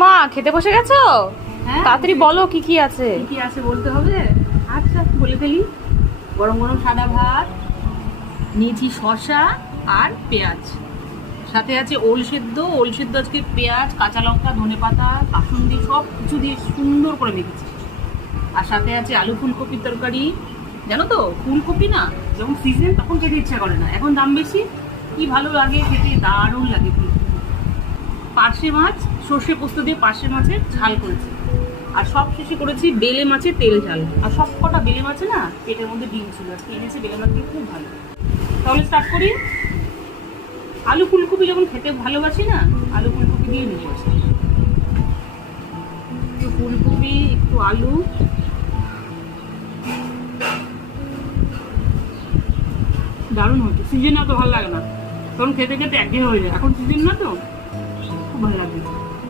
মা খেতে বসে গেছো? হ্যাঁ, তাড়াতাড়ি বলো কি কি আছে। কি কি আছে বলতে হবে। আচ্ছা বলে ফেলি। গরম গরম সাদা ভাত নিয়েছি, শসা আর পেঁয়াজ, সাথে আছে ওল সেদ্ধ। ওল সেদ্ধ আজকে পেঁয়াজ, কাঁচা লঙ্কা, ধনেপাতা, কাসুন্দি সব কিছু দিয়ে সুন্দর করে মেখেছি। আর সাথে আছে আলু ফুলকপির তরকারি। জানো তো ফুলকপি না যখন সিজন তখন খেতে ইচ্ছা করে না, এখন দাম বেশি, কি ভালো লাগে খেতে, দারুণ লাগে ফুলকপি। পার্শে মাছ, সর্ষে পোস্ত দিয়ে পার্শে মাছের ঝাল করেছি। আর সব শেষে করেছি বেলে মাছের তেল ঝাল। আর সব কটা বেলে মাছে না পেটের মধ্যে ডিম ছিল, আজকে এনেছে বেলে মাছগুলো খুব ভালো। তাহলে স্টার্ট করি। আলু ফুলকপি যখন খেতে ভালোবাসি না, আলু ফুলকপি দিয়ে নিয়ে বসি। একটু ফুলকপি, একটু আলু, দারুণ হচ্ছে। সিজন না তো ভালো লাগে না, তখন খেতে খেতে একঘেয়ে হয়ে যায়, এখন সিজন না তো খুব ভালো লাগে।